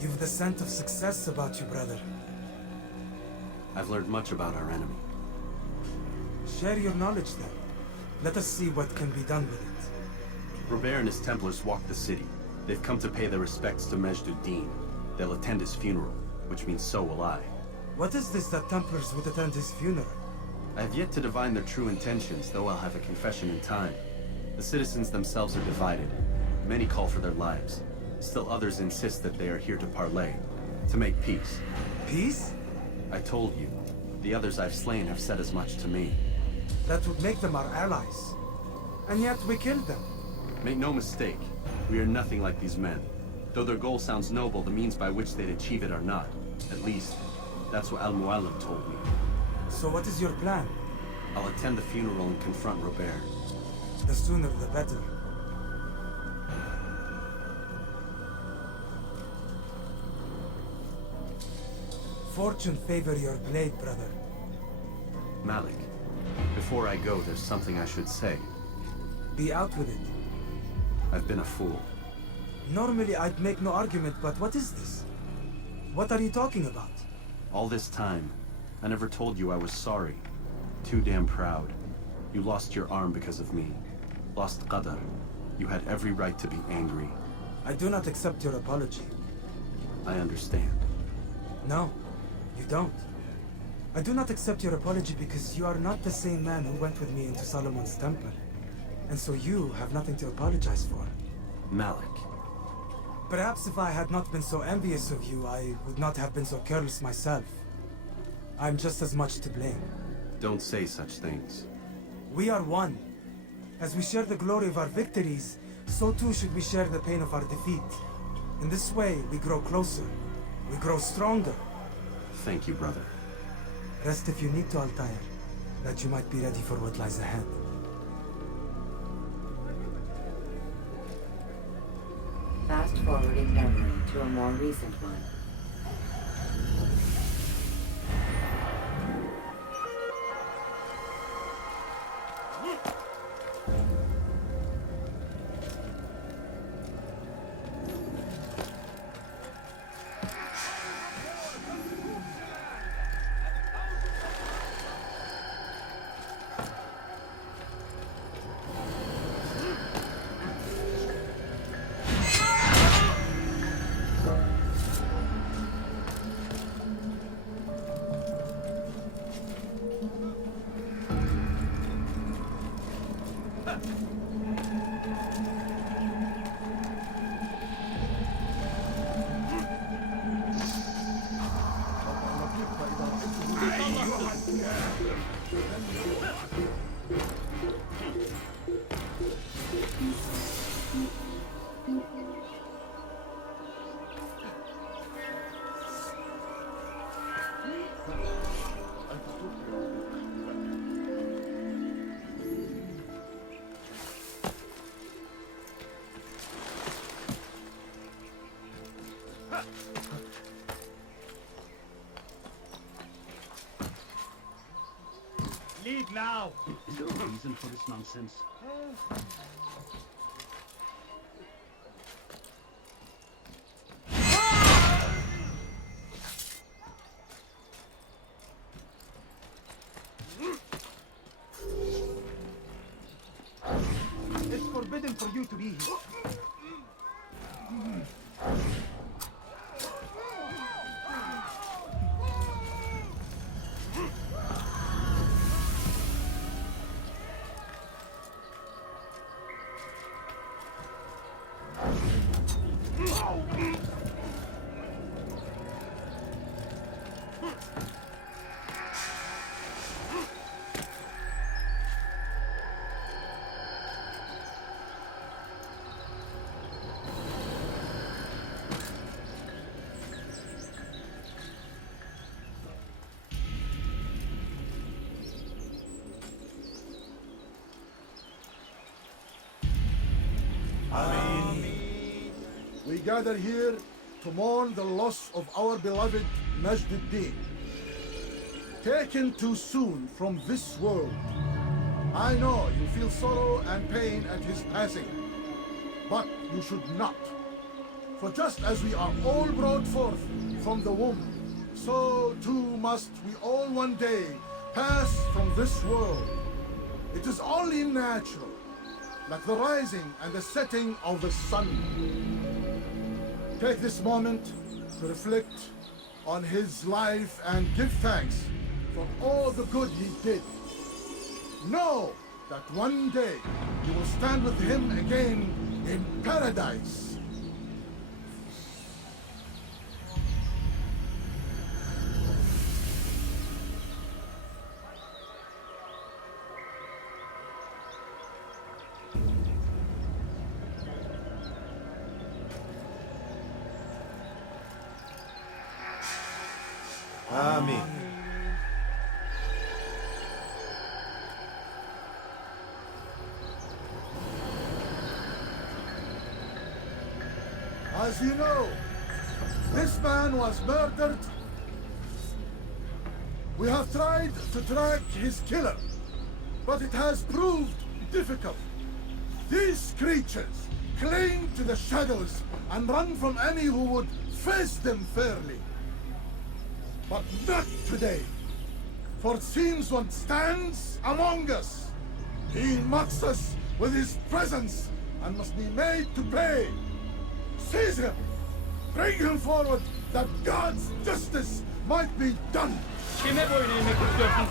You've the scent of success about you, brother. I've learned much about our enemy. Share your knowledge then. Let us see what can be done with it. Robert and his Templars walk the city. They've come to pay their respects to Majd-ud-Din. They'll attend his funeral, which means so will I. What is this that Templars would attend his funeral? I have yet to divine their true intentions, though I'll have a confession in time. The citizens themselves are divided. Many call for their lives. Still others insist that they are here to parley, to make peace. Peace? I told you. The others I've slain have said as much to me. That would make them our allies. And yet we killed them. Make no mistake, we are nothing like these men. Though their goal sounds noble, the means by which they'd achieve it are not. At least, that's what Al-Mualim told me. So what is your plan? I'll attend the funeral and confront Robert. The sooner the better. Fortune favor your blade, brother. Malik, before I go, there's something I should say. Be out with it. I've been a fool. Normally I'd make no argument, but what is this? What are you talking about? All this time, I never told you I was sorry. Too damn proud. You lost your arm because of me. Lost Qadar. You had every right to be angry. I do not accept your apology. I understand. No, you don't. I do not accept your apology because you are not the same man who went with me into Solomon's temple. And so you have nothing to apologize for. Malik. Perhaps if I had not been so envious of you, I would not have been so careless myself. I'm just as much to blame. Don't say such things. We are one. As we share the glory of our victories, so too should we share the pain of our defeat. In this way, we grow closer. We grow stronger. Thank you, brother. Rest if you need to, Altair, that you might be ready for what lies ahead. Fast forwarding memory to a more recent one. Leave now! Is there a reason for this nonsense? It's forbidden for you to be here. We gather here to mourn the loss of our beloved Majd-ud-Din. Taken too soon from this world. I know you feel sorrow and pain at his passing, but you should not. For just as we are all brought forth from the womb, so too must we all one day pass from this world. It is only natural, like the rising and the setting of the sun. Take this moment to reflect on his life and give thanks for all the good he did. Know that one day you will stand with him again in paradise. Amen. As you know, this man was murdered. We have tried to track his killer, but it has proved difficult. These creatures cling to the shadows and run from any who would face them fairly. But not today, for it seems one stands among us. He mocks us with his presence and must be made to pay. Seize him! Bring him forward that God's justice might be done! Kime boyun eğmek istiyorsun?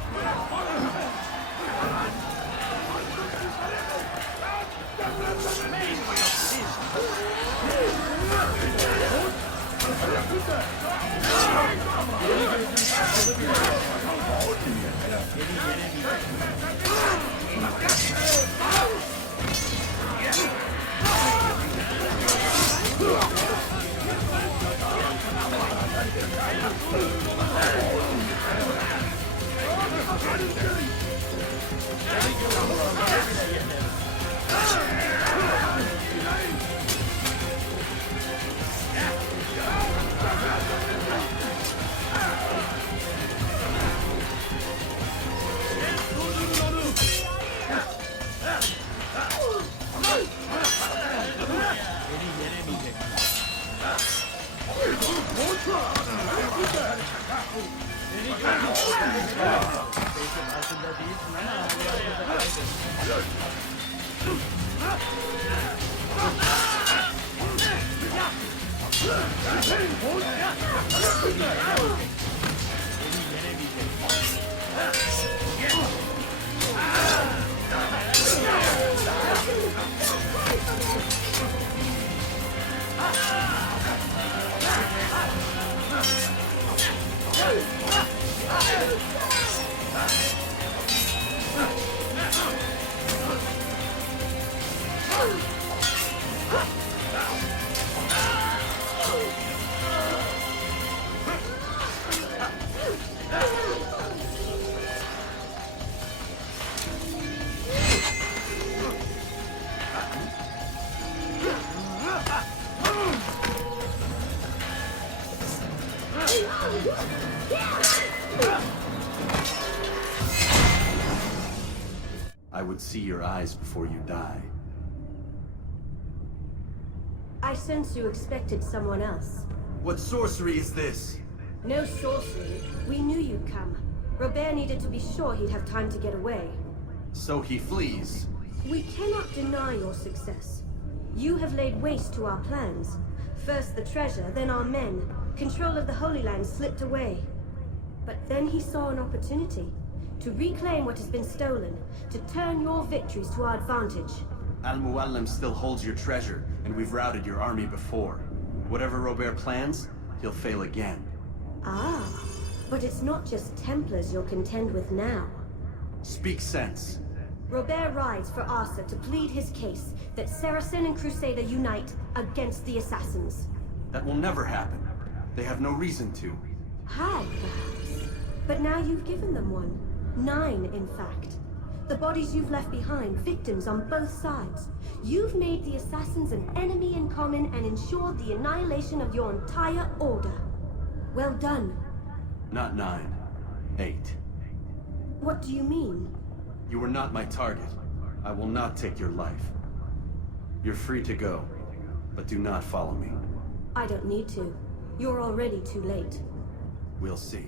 I would see your eyes before you die. I sense you expected someone else. What sorcery is this? No sorcery. We knew you'd come. Robert needed to be sure he'd have time to get away. So he flees. We cannot deny your success. You have laid waste to our plans. First the treasure, then our men. Control of the Holy Land slipped away. But then he saw an opportunity. To reclaim what has been stolen. To turn your victories to our advantage. Al-Muallim still holds your treasure, and we've routed your army before. Whatever Robert plans, he'll fail again. Ah, but it's not just Templars you'll contend with now. Speak sense. Robert rides for Asa to plead his case that Saracen and Crusader unite against the Assassins. That will never happen. They have no reason to. Had, perhaps. But now you've given them one. 9, in fact. The bodies you've left behind, victims on both sides. You've made the Assassins an enemy in common and ensured the annihilation of your entire order. Well done. Not 9. 8. What do you mean? You were not my target. I will not take your life. You're free to go, but do not follow me. I don't need to. You're already too late. We'll see.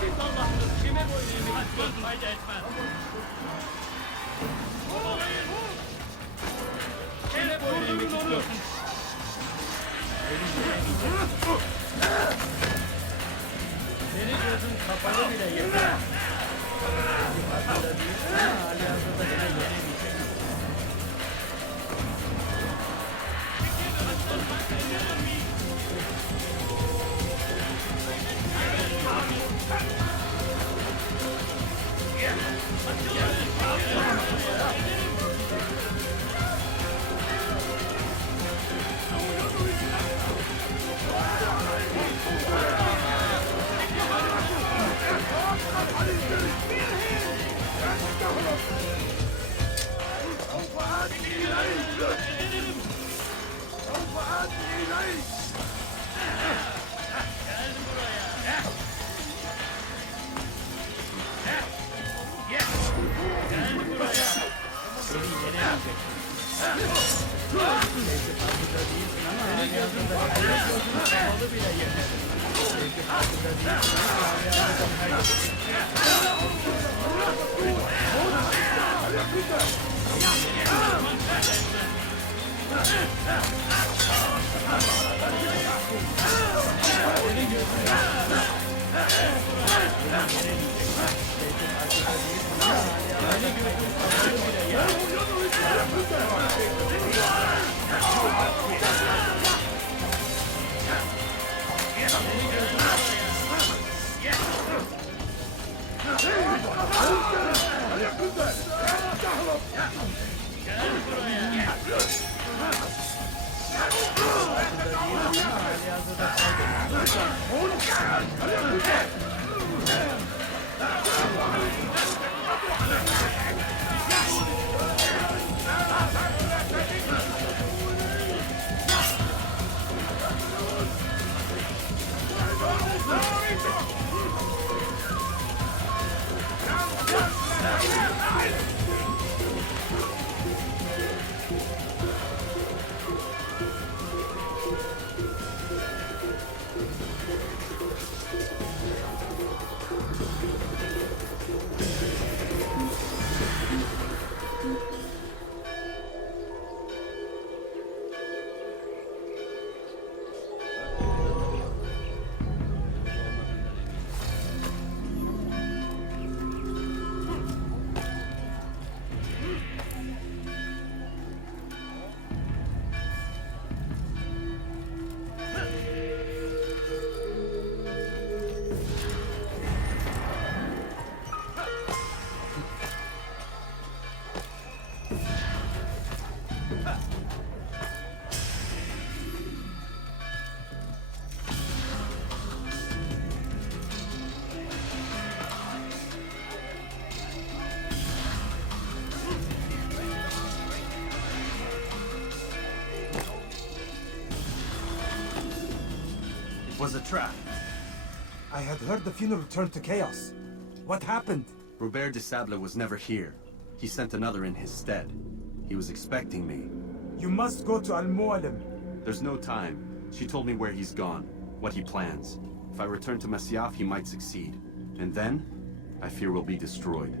Siz Allah'ınız kime boyun eğmek istiyorsun? Fayda etmez. Kime boyun eğmek istiyorsun? Senin gözün kapalı bile yeter. Farkında değilsin ama alyansada bile yenemeyecek. It was a trap. I had heard the funeral turned to chaos. What happened? Robert de Sablé was never here. He sent another in his stead. He was expecting me. You must go to Al-Mualim. There's no time. She told me where he's gone, what he plans. If I return to Masyaf, he might succeed. And then, I fear we'll be destroyed.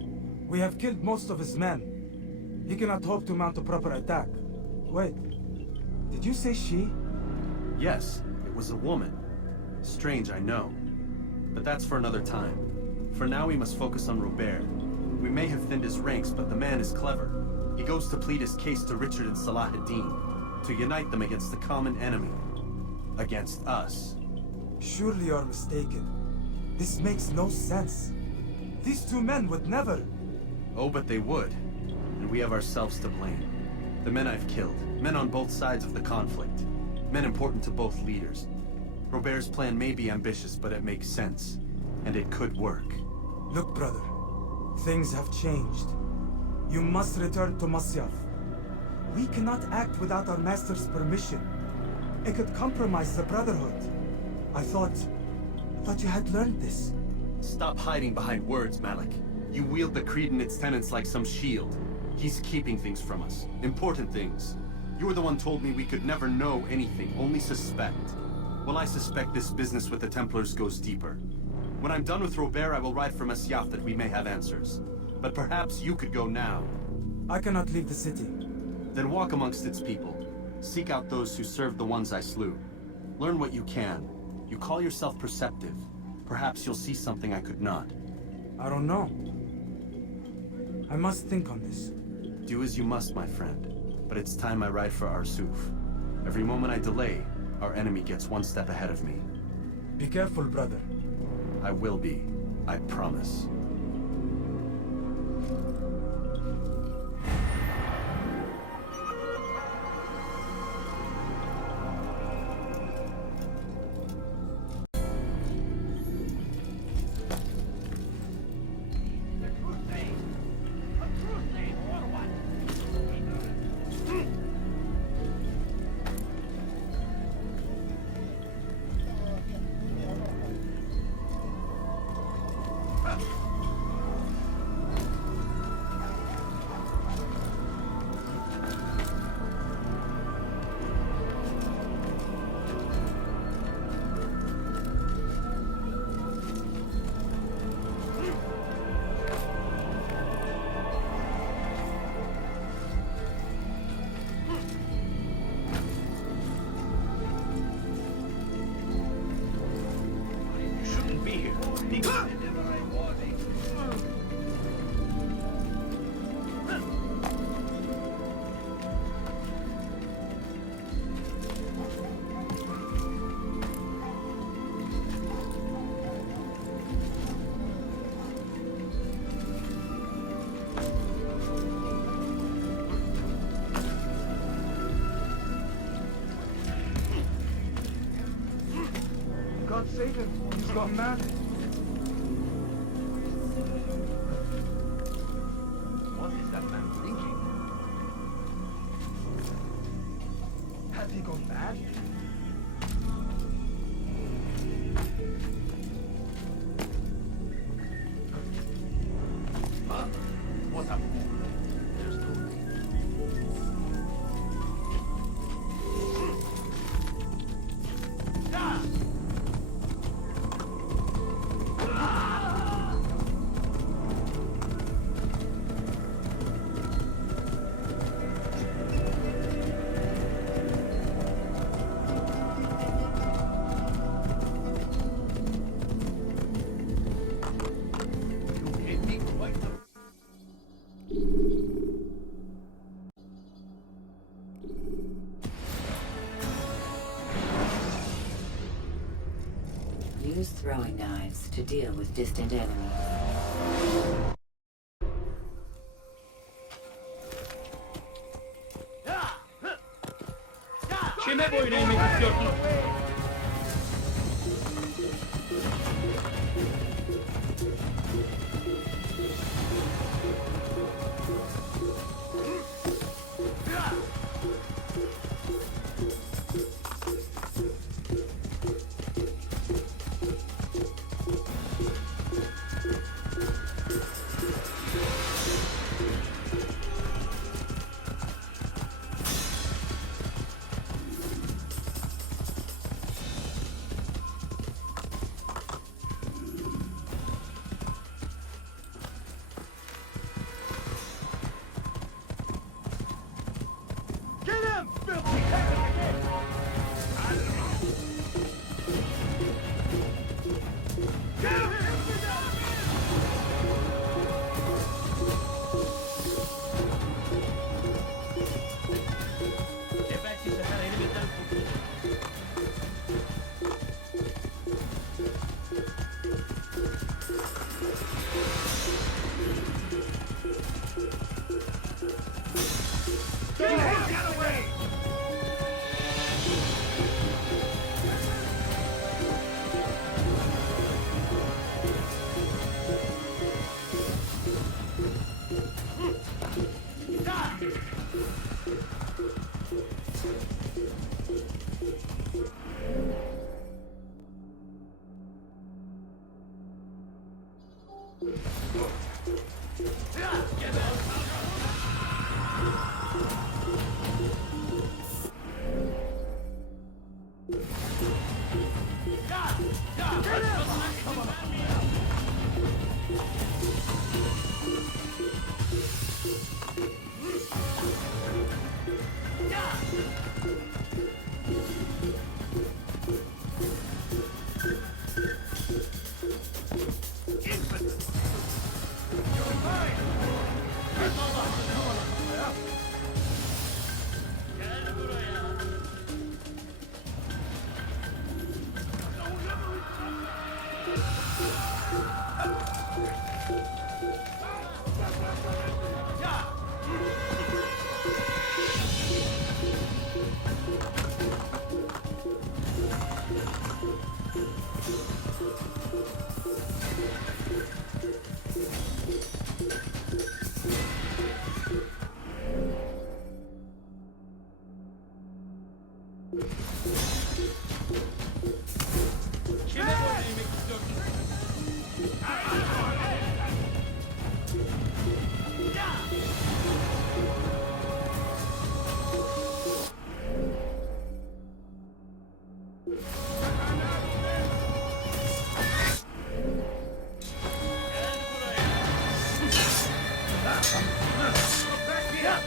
We have killed most of his men. He cannot hope to mount a proper attack. Wait, did you say she? Yes, it was a woman. Strange, I know. But that's for another time. For now, we must focus on Robert. We may have thinned his ranks, but the man is clever. He goes to plead his case to Richard and Salah ad-Din, to unite them against the common enemy. Against us. Surely you're mistaken. This makes no sense. These two men would never... Oh, but they would. And we have ourselves to blame. The men I've killed, men on both sides of the conflict, men important to both leaders. Robert's plan may be ambitious, but it makes sense. And it could work. Look, brother. Things have changed. You must return to Masyaf. We cannot act without our master's permission. It could compromise the Brotherhood. I thought you had learned this. Stop hiding behind words, Malik. You wield the creed and its tenets like some shield. He's keeping things from us. Important things. You were the one told me we could never know anything, only suspect. Well, I suspect this business with the Templars goes deeper. When I'm done with Robert, I will ride for Masyaf that we may have answers. But perhaps you could go now. I cannot leave the city. Then walk amongst its people. Seek out those who served the ones I slew. Learn what you can. You call yourself perceptive. Perhaps you'll see something I could not. I don't know. I must think on this. Do as you must, my friend. But it's time I ride for Arsuf. Every moment I delay, our enemy gets one step ahead of me. Be careful, brother. I will be. I promise. You shouldn't be here. God save him. He's gone mad. What is that man thinking? Has he gone mad? What's up? There's no... Use throwing knives to deal with distant enemies. Kime boyun eğmek istiyorsun? Back me up!